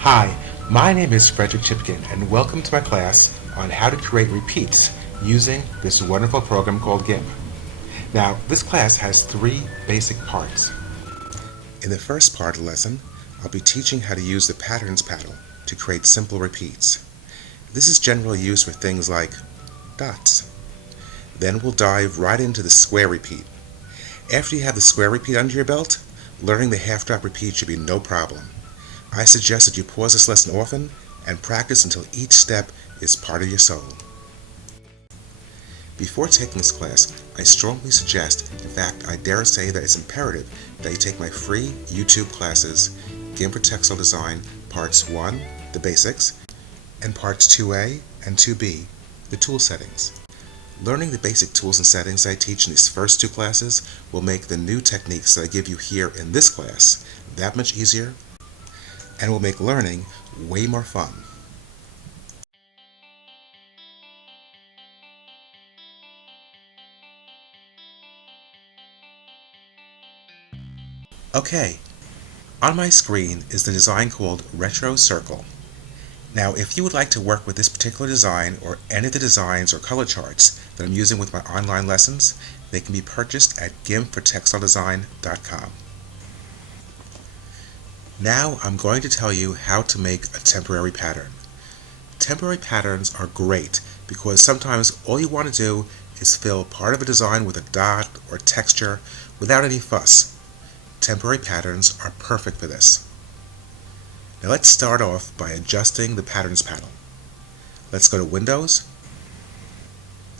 Hi, my name is Frederick Chipkin, and welcome to my class on how to create repeats using this wonderful program called GIMP. Now, this class has three basic parts. In the first part of the lesson, I'll be teaching how to use the Patterns panel to create simple repeats. This is generally used for things like dots. Then we'll dive right into the square repeat. After you have the square repeat under your belt, learning the half-drop repeat should be no problem. I suggest that you pause this lesson often and practice until each step is part of your soul. Before taking this class, I strongly suggest, in fact I dare say that it's imperative, that you take my free YouTube classes, GIMP for Textile Design, Parts 1, the basics, and Parts 2A and 2B, the tool settings. Learning the basic tools and settings I teach in these first two classes will make the new techniques that I give you here in this class that much easier and will make learning way more fun. Okay, on my screen is the design called Retro Circle. Now, if you would like to work with this particular design or any of the designs or color charts that I'm using with my online lessons, they can be purchased at gimpfortextiledesign.com. Now I'm going to tell you how to make a temporary pattern. Temporary patterns are great because sometimes all you want to do is fill part of a design with a dot or texture without any fuss. Temporary patterns are perfect for this. Now let's start off by adjusting the Patterns panel. Let's go to Windows,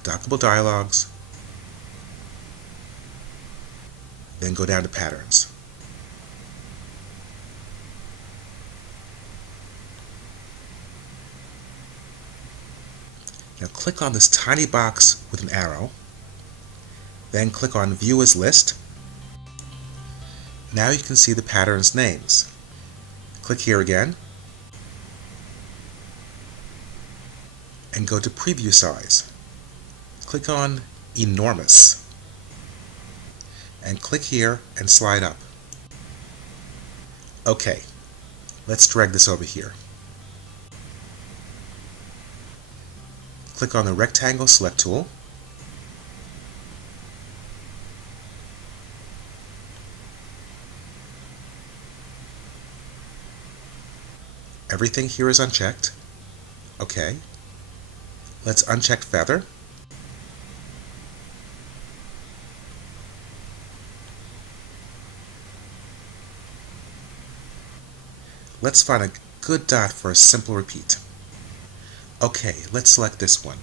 Dockable Dialogs, then go down to Patterns. Now click on this tiny box with an arrow, then click on View as List. Now you can see the pattern's names. Click here again, and go to Preview Size. Click on Enormous, and click here and slide up. Okay, let's drag this over here. Click on the Rectangle Select tool, everything here is unchecked. Okay. Let's uncheck Feather. Let's find a good dot for a simple repeat. Okay, let's select this one.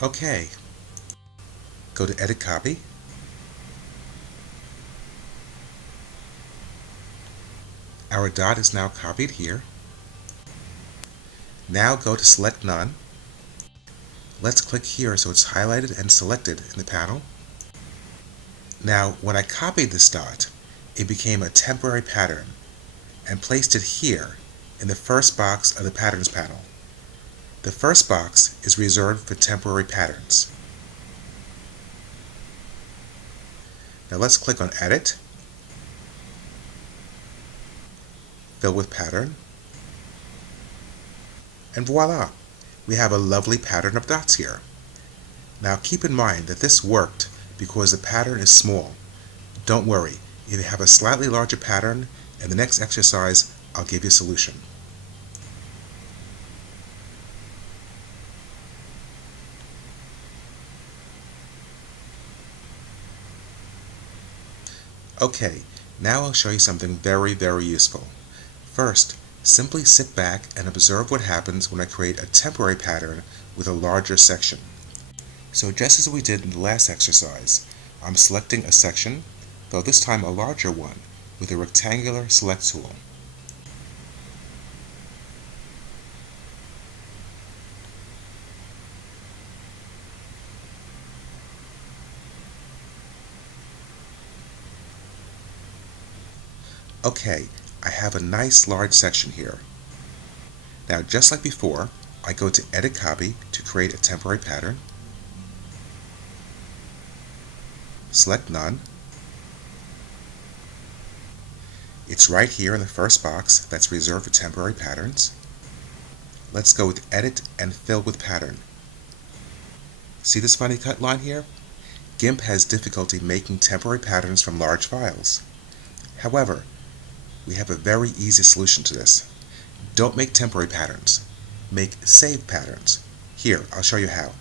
Okay. Go to Edit Copy. Our dot is now copied here. Now go to Select None. Let's click here so it's highlighted and selected in the panel. Now, when I copied this dot, it became a temporary pattern and placed it here in the first box of the Patterns panel. The first box is reserved for temporary patterns. Now let's click on Edit, Fill with Pattern, and voila! We have a lovely pattern of dots here. Now keep in mind that this worked because the pattern is small. Don't worry, if you have a slightly larger pattern, in the next exercise I'll give you a solution. Okay, now I'll show you something very useful. First, simply sit back and observe what happens when I create a temporary pattern with a larger section. So just as we did in the last exercise, I'm selecting a section, though this time a larger one, with a rectangular select tool. Okay, I have a nice large section here. Now, just like before, I go to Edit Copy to create a temporary pattern. Select None. It's right here in the first box that's reserved for temporary patterns. Let's go with Edit and Fill with Pattern. See this funny cut line here? GIMP has difficulty making temporary patterns from large files. However, we have a very easy solution to this. Don't make temporary patterns. Make saved patterns. Here, I'll show you how.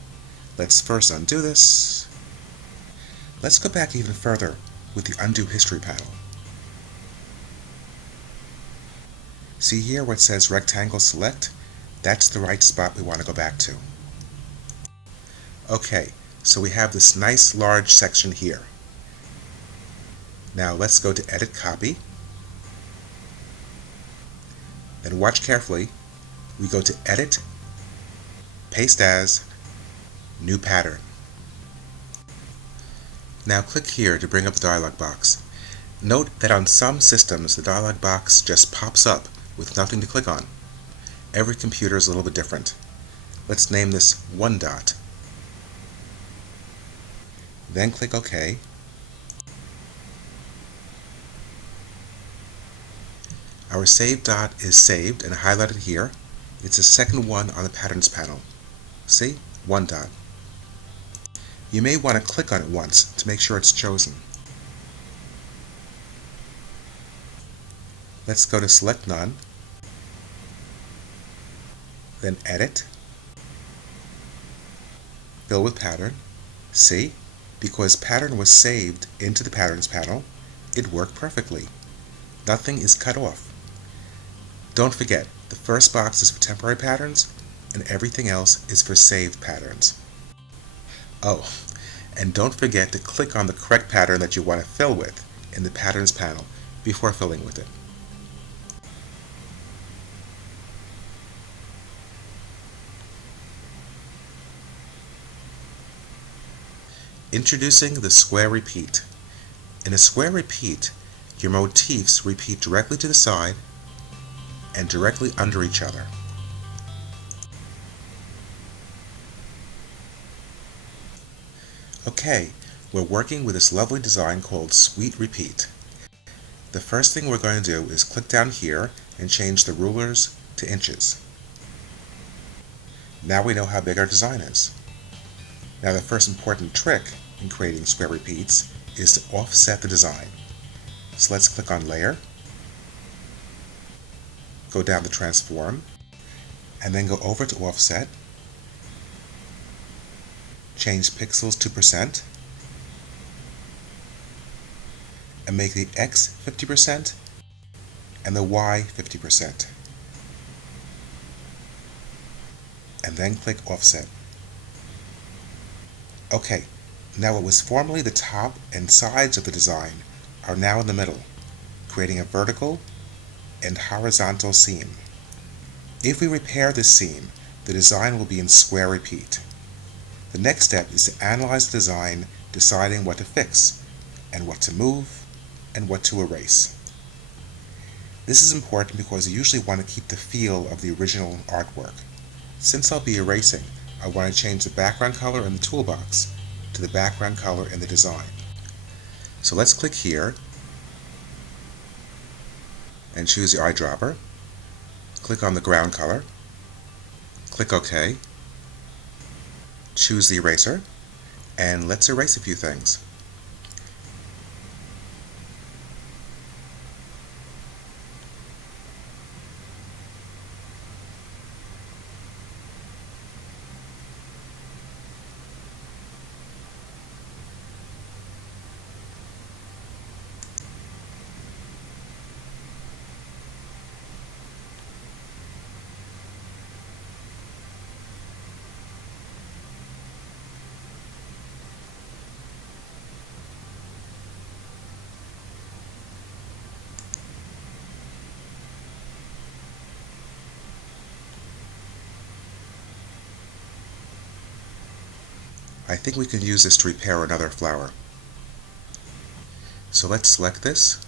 Let's first undo this. Let's go back even further with the Undo History panel. See here where it says Rectangle Select? That's the right spot we want to go back to. Okay, so we have this nice large section here. Now let's go to Edit Copy. Then watch carefully. We go to Edit, Paste As, New Pattern. Now click here to bring up the dialog box. Note that on some systems the dialog box just pops up with nothing to click on. Every computer is a little bit different. Let's name this 1 dot. Then click OK. Our saved dot is saved and highlighted here. It's the second one on the Patterns panel. See? 1 dot. You may want to click on it once to make sure it's chosen. Let's go to Select None, then Edit, Fill with Pattern. See? Because Pattern was saved into the Patterns panel, it worked perfectly. Nothing is cut off. Don't forget, the first box is for temporary patterns, and everything else is for saved patterns. Oh, and don't forget to click on the correct pattern that you want to fill with in the Patterns panel before filling with it. Introducing the square repeat. In a square repeat, your motifs repeat directly to the side and directly under each other. Okay, we're working with this lovely design called Sweet Repeat. The first thing we're going to do is click down here and change the rulers to inches. Now we know how big our design is. Now the first important trick in creating square repeats is to offset the design. So let's click on Layer, go down to Transform, and then go over to Offset, change pixels to %, and make the X 50% and the Y 50%. And then click Offset. Okay, now what was formerly the top and sides of the design are now in the middle, creating a vertical and horizontal seam. If we repair this seam, the design will be in square repeat. The next step is to analyze the design, deciding what to fix, and what to move, and what to erase. This is important because you usually want to keep the feel of the original artwork. Since I'll be erasing, I want to change the background color in the toolbox to the background color in the design. So let's click here and choose the eyedropper. Click on the ground color. Click OK. Choose the eraser, and let's erase a few things. I think we can use this to repair another flower. So let's select this.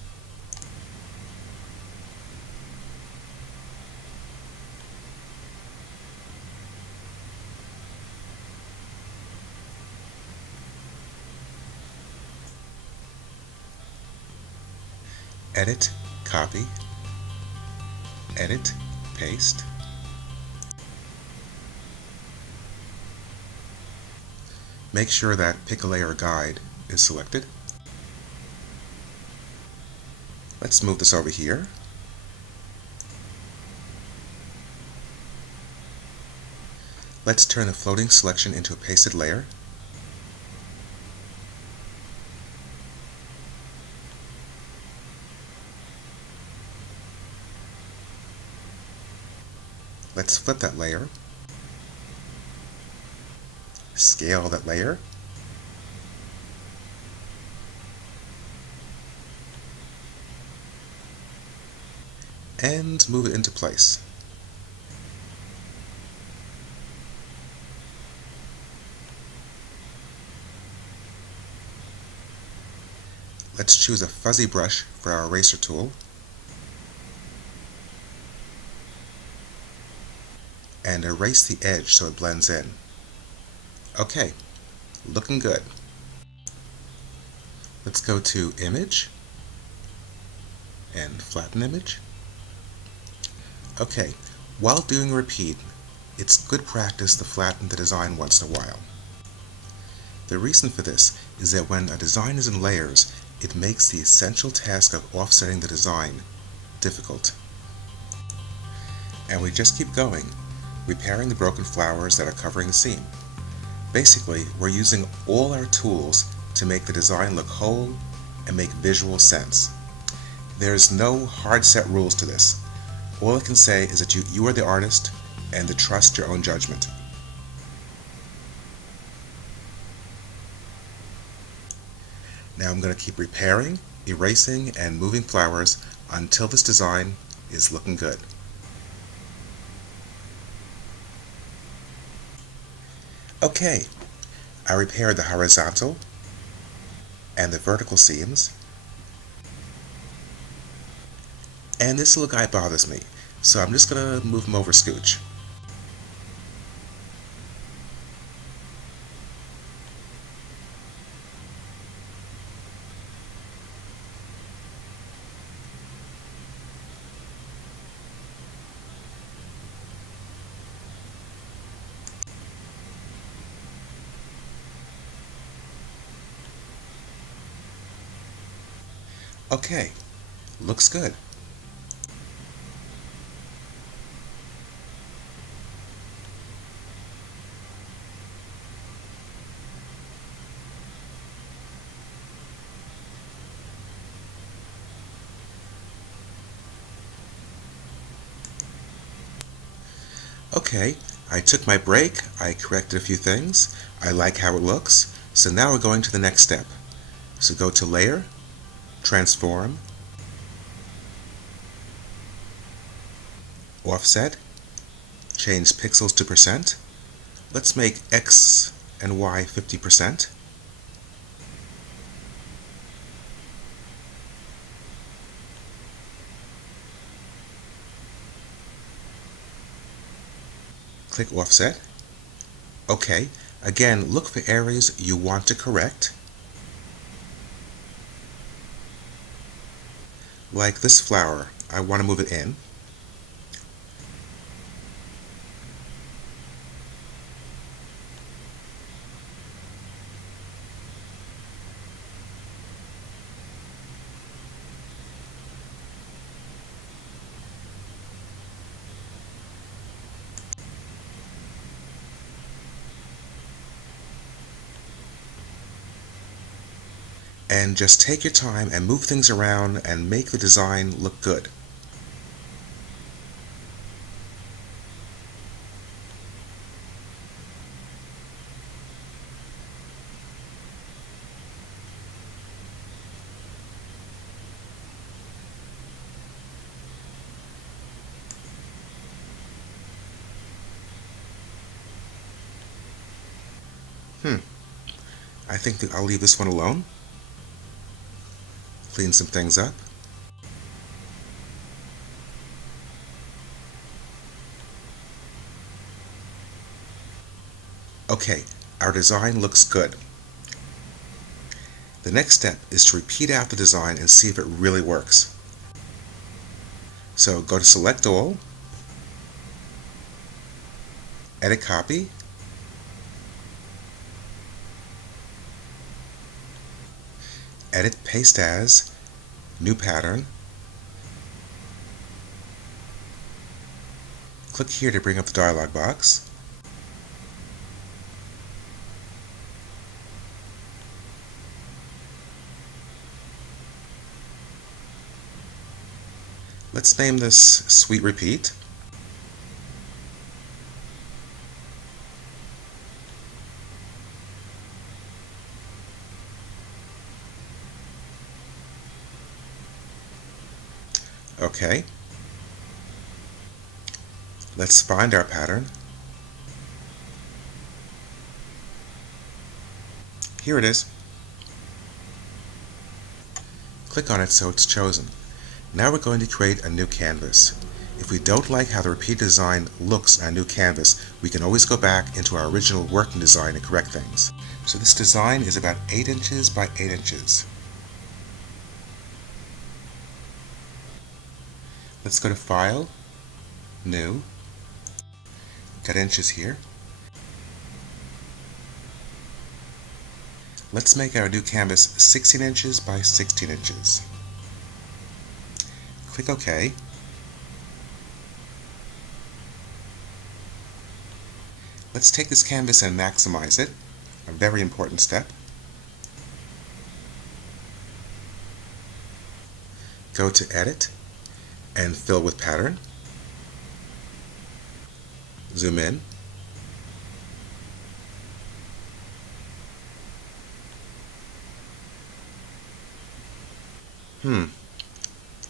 Edit, copy, edit, paste. Make sure that Pick a Layer Guide is selected. Let's move this over here. Let's turn the floating selection into a pasted layer. Let's flip that layer. Scale that layer. And move it into place. Let's choose a fuzzy brush for our eraser tool and erase the edge so it blends in. Okay, looking good. Let's go to Image and Flatten Image. Okay, while doing Repeat, it's good practice to flatten the design once in a while. The reason for this is that when a design is in layers, it makes the essential task of offsetting the design difficult. And we just keep going, repairing the broken flowers that are covering the seam. Basically, we're using all our tools to make the design look whole and make visual sense. There's no hard set rules to this. All I can say is that you are the artist and to trust your own judgment. Now I'm going to keep repairing, erasing, and moving flowers until this design is looking good. Okay, I repaired the horizontal and the vertical seams. And this little guy bothers me, so I'm just going to move him over scooch. Okay, looks good. Okay, I took my break, I corrected a few things, I like how it looks, so now we're going to the next step. So go to Layer, Transform, Offset, change pixels to percent. Let's make X and Y 50%. Click Offset. Okay, again, look for areas you want to correct. Like this flower, I want to move it in. And just take your time and move things around and make the design look good. I think that I'll leave this one alone. Clean some things up. Okay, our design looks good. The next step is to repeat out the design and see if it really works. So go to Select All, Edit Copy, Edit Paste As, New Pattern. Click here to bring up the dialog box. Let's name this Sweet Repeat. Okay. Let's find our pattern. Here it is. Click on it so it's chosen. Now we're going to create a new canvas. If we don't like how the repeat design looks on a new canvas, we can always go back into our original working design and correct things. So this design is about 8 inches by 8 inches. Let's go to File, New, got inches here. Let's make our new canvas 16 inches by 16 inches. Click OK. Let's take this canvas and maximize it, a very important step. Go to Edit and Fill with Pattern. Zoom in.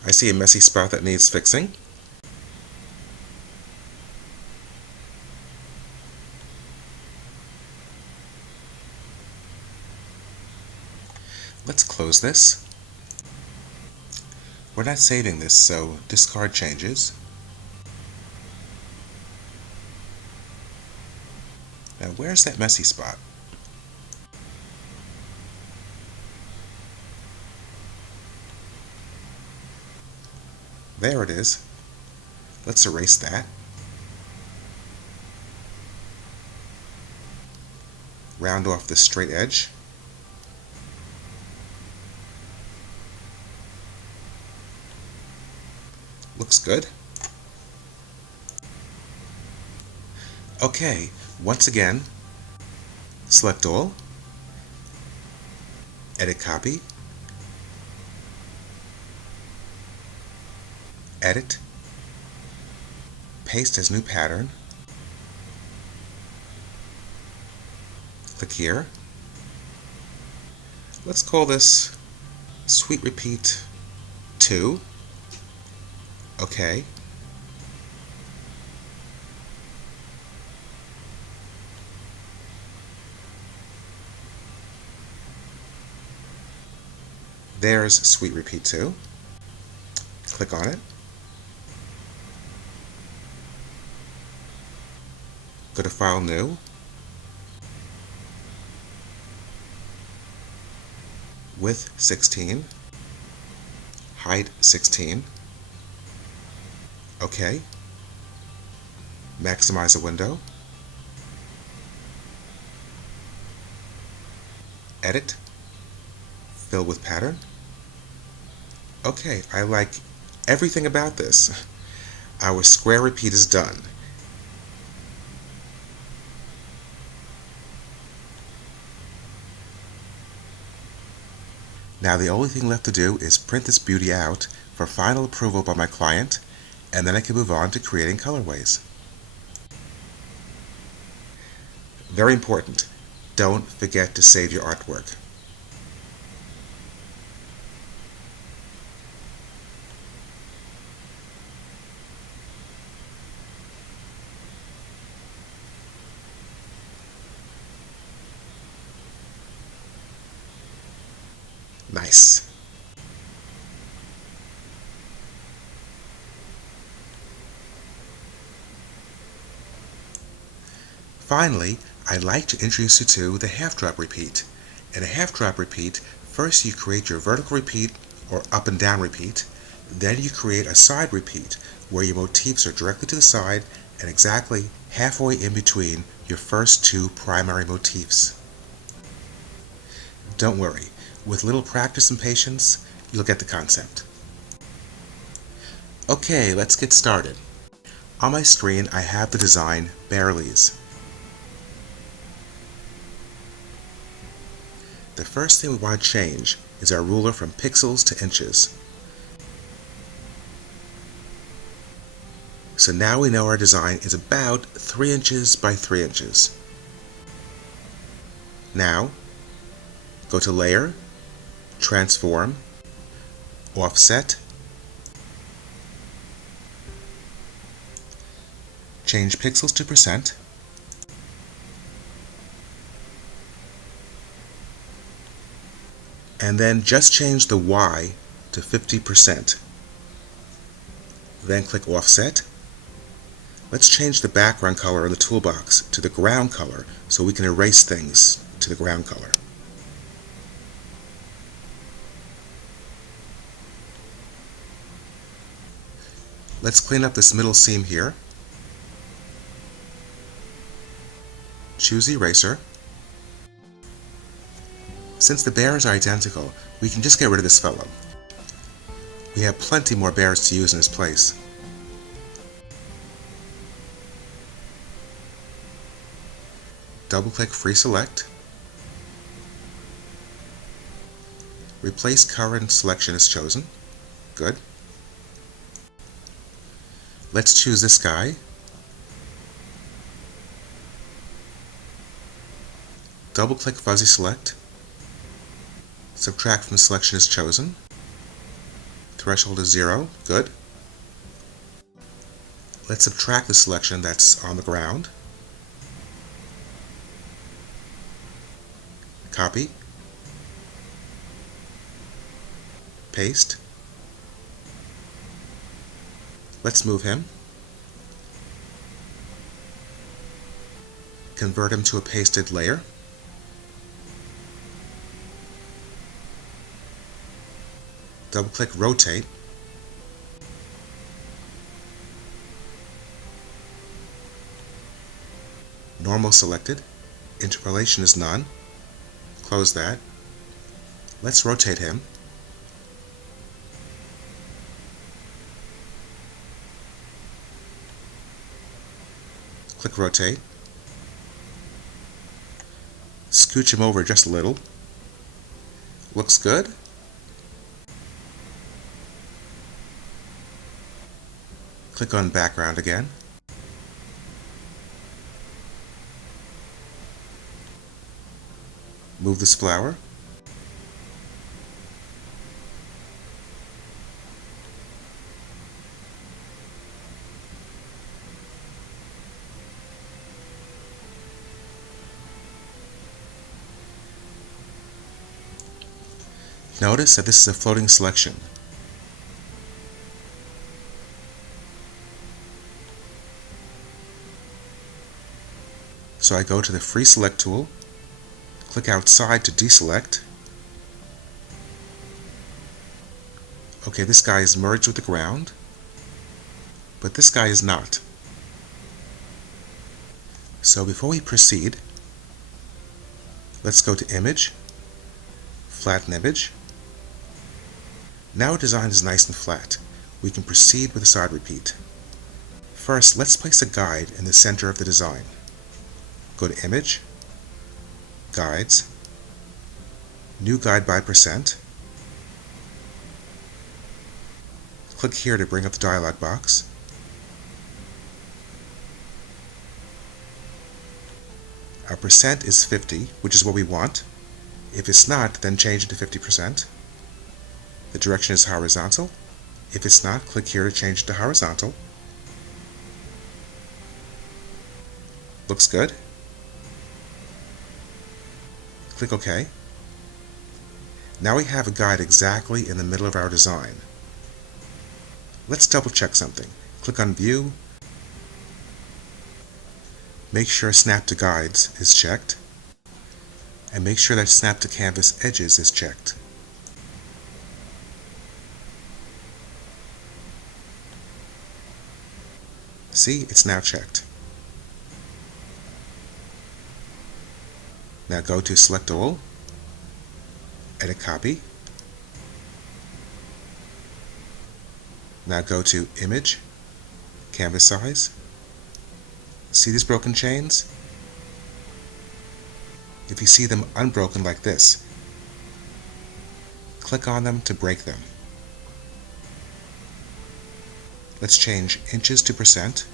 I see a messy spot that needs fixing. Let's close this. We're not saving this, so discard changes. Now where's that messy spot? There it is. Let's erase that. Round off the straight edge. Looks good. Okay, once again, select all, edit copy, edit, paste as new pattern, click here. Let's call this Sweet Repeat 2. Okay. There's Sweet Repeat 2. Click on it. Go to File, New. Width 16. Height 16. OK. Maximize the window. Edit. Fill with pattern. OK, I like everything about this. Our square repeat is done. Now the only thing left to do is print this beauty out for final approval by my client, and then I can move on to creating colorways. Very important, don't forget to save your artwork. Nice. Finally, I'd like to introduce you to the half-drop repeat. In a half-drop repeat, first you create your vertical repeat or up and down repeat, Then you create a side repeat where your motifs are directly to the side and exactly halfway in between your first two primary motifs. Don't worry, with little practice and patience, you'll get the concept. Okay, let's get started. On my screen, I have the design Barely's. The first thing we want to change is our ruler from pixels to inches. So now we know our design is about 3 inches by 3 inches. Now, go to Layer, Transform, Offset, change pixels to percent, and then just change the Y to 50%. Then click Offset. Let's change the background color in the toolbox to the ground color so we can erase things to the ground color. Let's clean up this middle seam here. Choose Eraser. Since the bears are identical, we can just get rid of this fellow. We have plenty more bears to use in his place. Double-click Free Select. Replace current selection as chosen. Good. Let's choose this guy. Double-click Fuzzy Select. Subtract from selection as chosen. Threshold is 0. Good. Let's subtract the selection that's on the ground. Copy. Paste. Let's move him. Convert him to a pasted layer. Double-click Rotate. Normal selected. Interpolation is none. Close that. Let's rotate him. Click Rotate. Scooch him over just a little. Looks good. Click on Background again. Move this flower. Notice that this is a floating selection. So I go to the Free Select tool, click outside to deselect. Okay, this guy is merged with the ground, but this guy is not. So before we proceed, let's go to Image, Flatten Image. Now our design is nice and flat. We can proceed with a side repeat. First, let's place a guide in the center of the design. Go to Image, Guides, New Guide by Percent. Click here to bring up the dialog box. Our percent is 50, which is what we want. If it's not, then change it to 50%. The direction is horizontal. If it's not, click here to change it to horizontal. Looks good. Click OK. Now we have a guide exactly in the middle of our design. Let's double check something. Click on View. Make sure Snap to Guides is checked. And make sure that Snap to Canvas Edges is checked. See, it's now checked. Now go to Select All, Edit Copy. Now go to Image, Canvas Size. See these broken chains? If you see them unbroken like this, click on them to break them. Let's change inches to percent.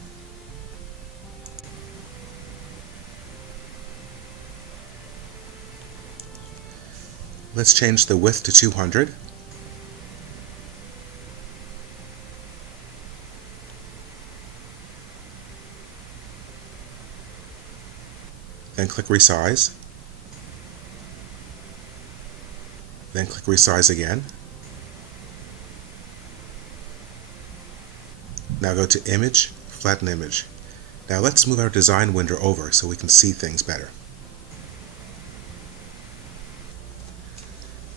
Let's change the width to 200. Then click Resize. Then click Resize again. Now go to Image, Flatten Image. Now let's move our design window over so we can see things better.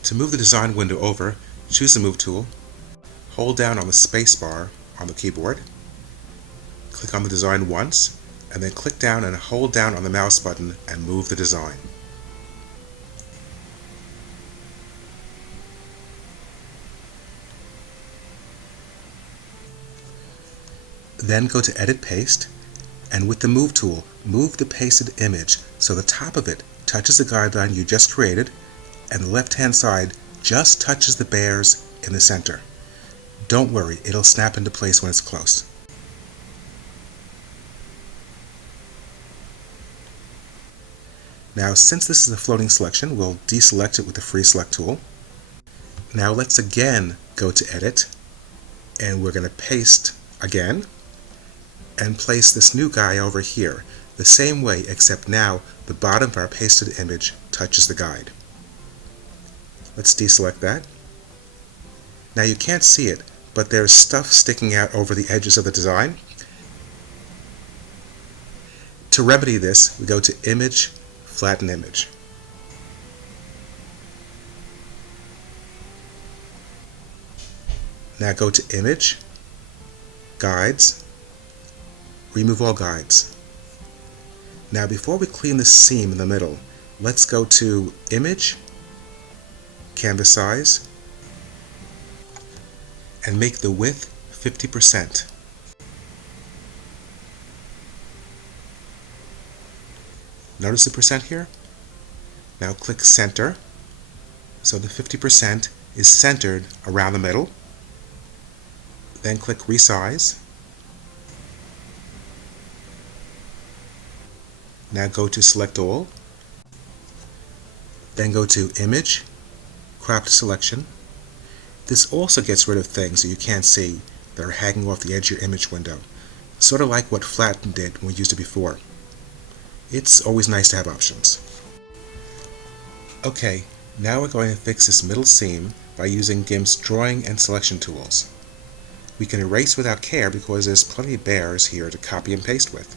To move the design window over, choose the Move tool, hold down on the space bar on the keyboard, click on the design once, and then click down and hold down on the mouse button and move the design. Then go to Edit Paste, and with the Move tool, move the pasted image so the top of it touches the guideline you just created, and the left-hand side just touches the bears in the center. Don't worry, it'll snap into place when it's close. Now, since this is a floating selection, we'll deselect it with the Free Select tool. Now let's again go to Edit, and we're going to paste again, and place this new guy over here, the same way, except now the bottom of our pasted image touches the guide. Let's deselect that. Now you can't see it, but there's stuff sticking out over the edges of the design. To remedy this, we go to Image, Flatten Image. Now go to Image, Guides, Remove All Guides. Now before we clean this seam in the middle, let's go to Image, Canvas Size, and make the width 50%. Notice the percent here? Now click Center, so the 50% is centered around the middle. Then click Resize. Now go to Select All. Then go to Image, Crop to Selection. This also gets rid of things that you can't see that are hanging off the edge of your image window, sort of like what Flatten did when we used it before. It's always nice to have options. Okay, now we're going to fix this middle seam by using GIMP's drawing and selection tools. We can erase without care because there's plenty of bears here to copy and paste with.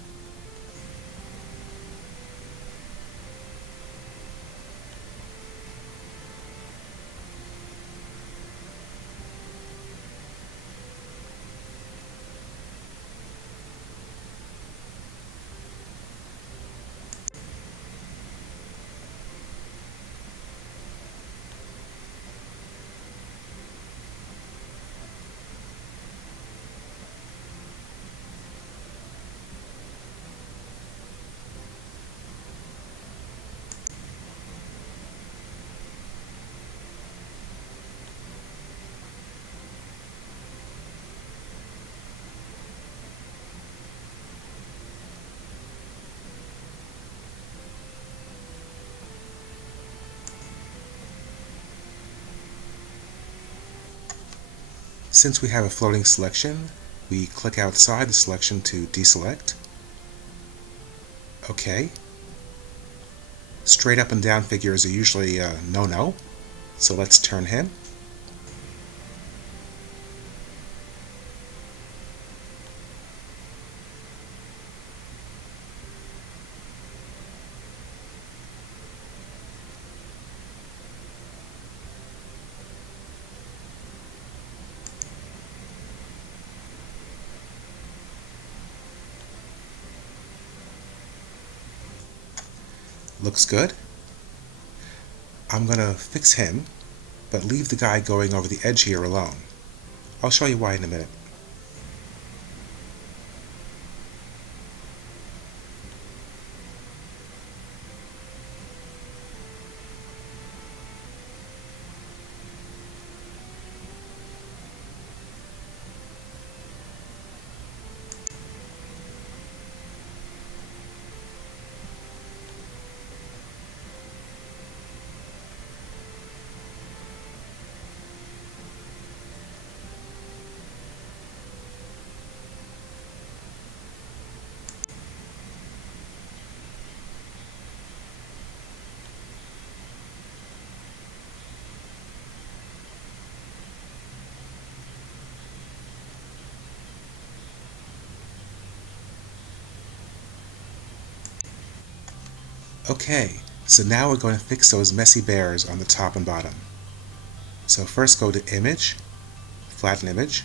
Since we have a floating selection, we click outside the selection to deselect. OK. Straight up and down figures are usually no-no, so let's turn him. Looks good. I'm going to fix him, but leave the guy going over the edge here alone. I'll show you why in a minute. Okay, so now we're going to fix those messy bears on the top and bottom. So first go to Image, Flatten Image.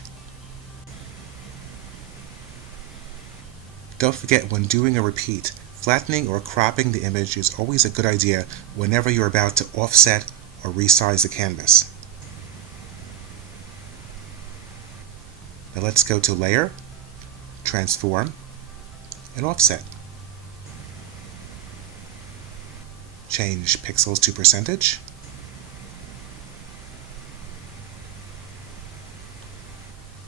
Don't forget, when doing a repeat, flattening or cropping the image is always a good idea whenever you're about to offset or resize the canvas. Now let's go to Layer, Transform, and Offset. Change pixels to percentage.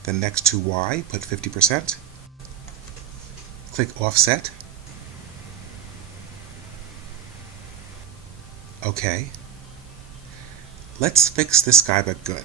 Then next to Y, put 50%. Click Offset. OK. Let's fix this guy but good.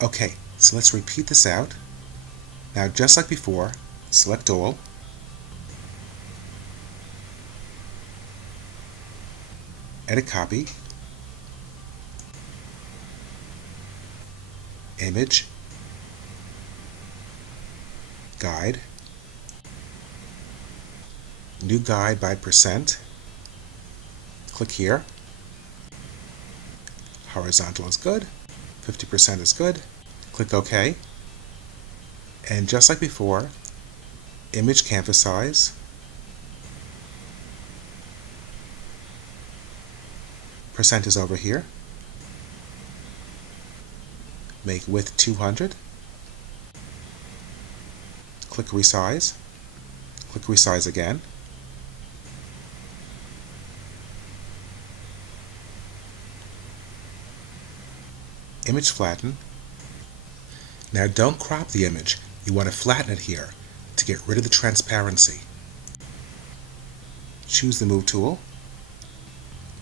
Okay, so let's repeat this out. Now, just like before, select All, Edit Copy, Image, Guide, New Guide by percent. Click here. Horizontal is good. 50% is good. Click OK. And just like before, image canvas size, percent is over here. Make width 200. Click Resize. Click Resize again. Image Flatten. Now don't crop the image. You want to flatten it here to get rid of the transparency. Choose the Move tool.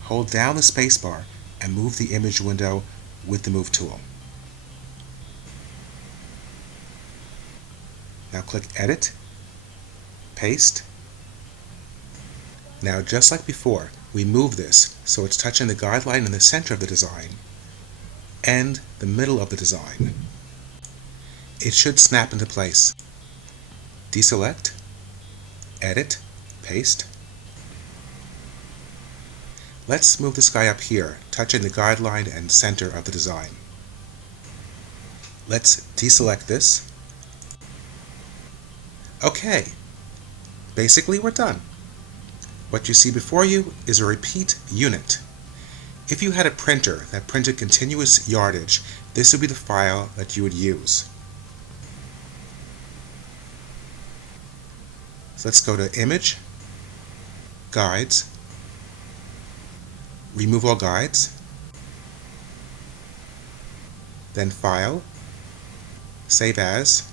Hold down the spacebar and move the image window with the Move tool. Now click Edit, Paste. Now just like before, we move this so it's touching the guideline in the center of the design and the middle of the design. It should snap into place. Deselect, Edit, Paste. Let's move this guy up here, touching the guideline and center of the design. Let's deselect this. Okay, basically we're done. What you see before you is a repeat unit. If you had a printer that printed continuous yardage, this would be the file that you would use. So let's go to Image, Guides, remove all guides, then File, Save As,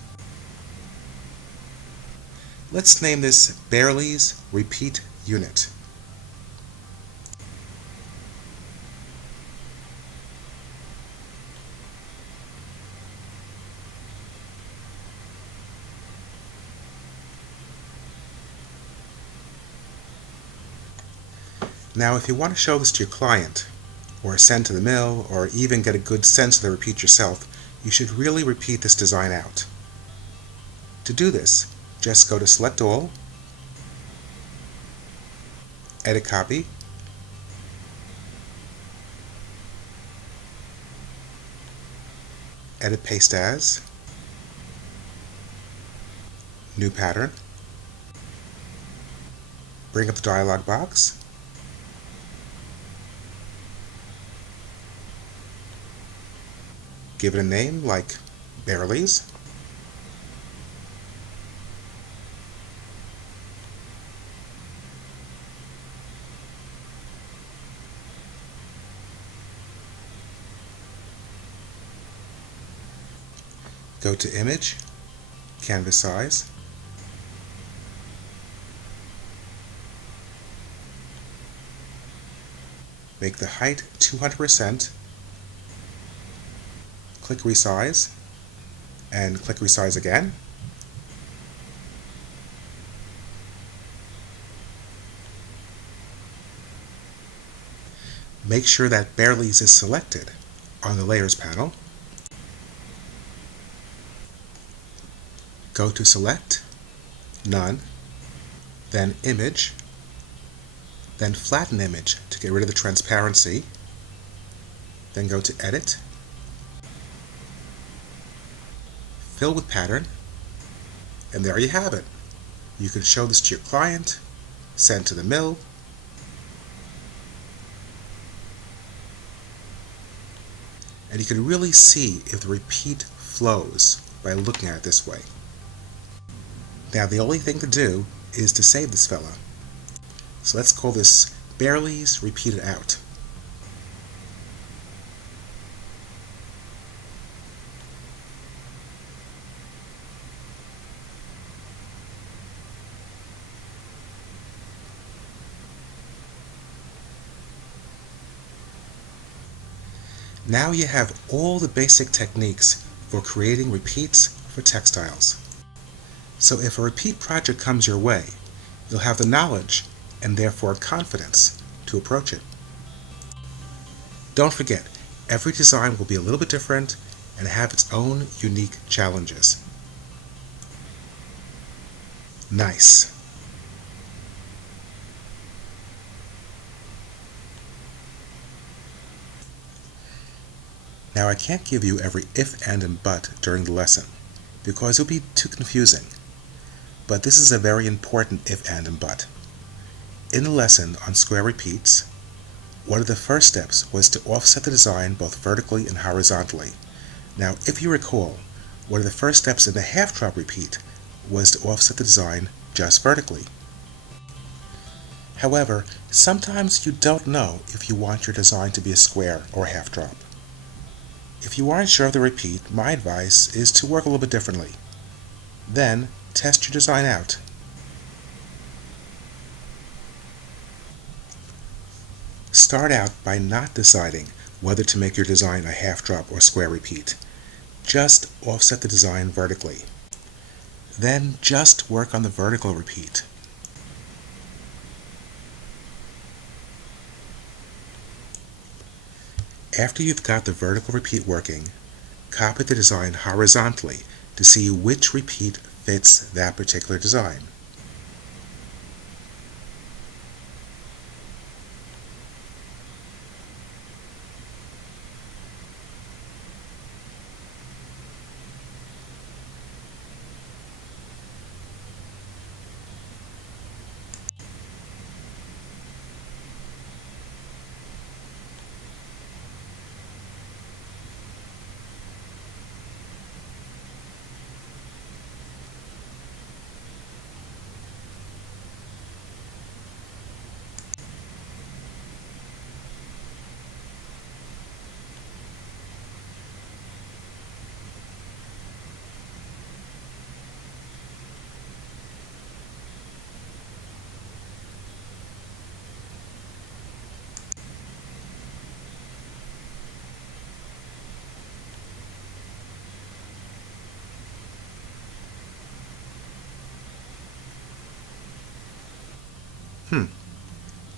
Let's name this Resize Repeat Unit. Now, if you want to show this to your client, or send to the mill, or even get a good sense of the repeat yourself, you should really repeat this design out. To do this, just go to Select All, Edit Copy, Edit Paste As, New Pattern, bring up the dialog box, give it a name like Resize, go to Image, Canvas Size, make the height 200%, click Resize, and click Resize again. Make sure that Resize is selected on the Layers panel. Go to Select, None, then Image, then Flatten Image to get rid of the transparency, then go to Edit, Fill with Pattern, and there you have it. You can show this to your client, send to the mill, and you can really see if the repeat flows by looking at it this way. Now the only thing to do is to save this fella. So let's call this Resize Repeated Out. Now you have all the basic techniques for creating repeats for textiles. So if a repeat project comes your way, you'll have the knowledge and therefore confidence to approach it. Don't forget, every design will be a little bit different and have its own unique challenges. Nice. Now I can't give you every if, and but during the lesson, because it will be too confusing. But this is a very important if, and but. In the lesson on square repeats, one of the first steps was to offset the design both vertically and horizontally. Now, if you recall, one of the first steps in the half-drop repeat was to offset the design just vertically. However, sometimes you don't know if you want your design to be a square or a half-drop. If you aren't sure of the repeat, my advice is to work a little bit differently. Then, test your design out. Start out by not deciding whether to make your design a half-drop or square repeat. Just offset the design vertically. Then just work on the vertical repeat. After you've got the vertical repeat working, copy the design horizontally to see which repeat fits that particular design.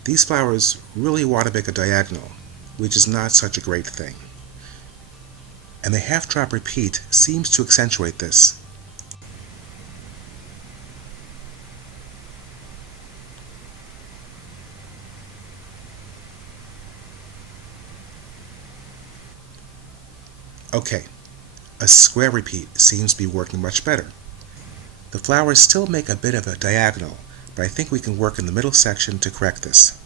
these flowers really want to make a diagonal, which is not such a great thing. And the half-drop repeat seems to accentuate this. Okay, a square repeat seems to be working much better. The flowers still make a bit of a diagonal, but I think we can work in the middle section to correct this.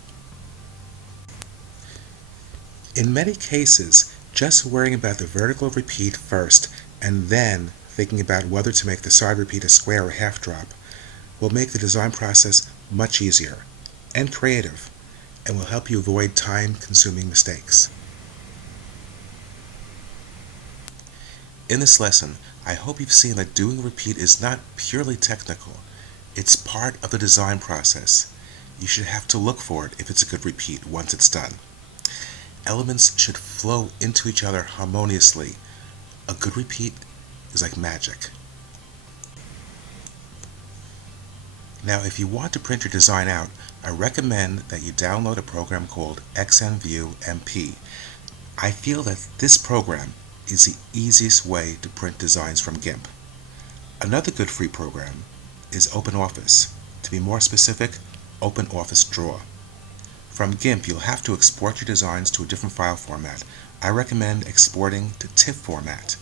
In many cases, just worrying about the vertical repeat first and then thinking about whether to make the side repeat a square or half drop will make the design process much easier and creative, and will help you avoid time-consuming mistakes. In this lesson, I hope you've seen that doing a repeat is not purely technical. It's part of the design process. You should have to look for it if it's a good repeat once it's done. Elements should flow into each other harmoniously. A good repeat is like magic. Now, if you want to print your design out, I recommend that you download a program called XNView MP. I feel that this program is the easiest way to print designs from GIMP. Another good free program is OpenOffice. To be more specific, OpenOffice Draw. From GIMP, you'll have to export your designs to a different file format. I recommend exporting to TIFF format.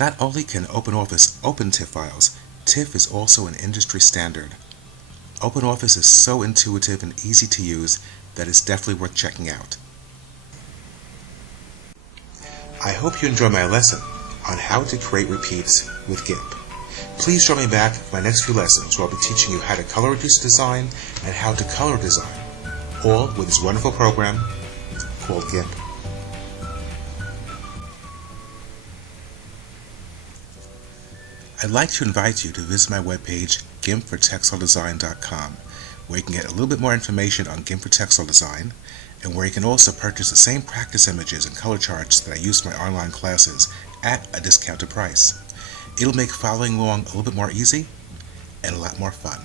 Not only can OpenOffice open TIFF files, TIFF is also an industry standard. OpenOffice is so intuitive and easy to use that it's definitely worth checking out. I hope you enjoyed my lesson on how to create repeats with GIMP. Please join me back for my next few lessons where I'll be teaching you how to color reduce design and how to color design, all with this wonderful program called GIMP. I'd like to invite you to visit my webpage, gimpfortextiledesign.com, where you can get a little bit more information on GIMP for textile design, and where you can also purchase the same practice images and color charts that I use for my online classes at a discounted price. It'll make following along a little bit more easy and a lot more fun.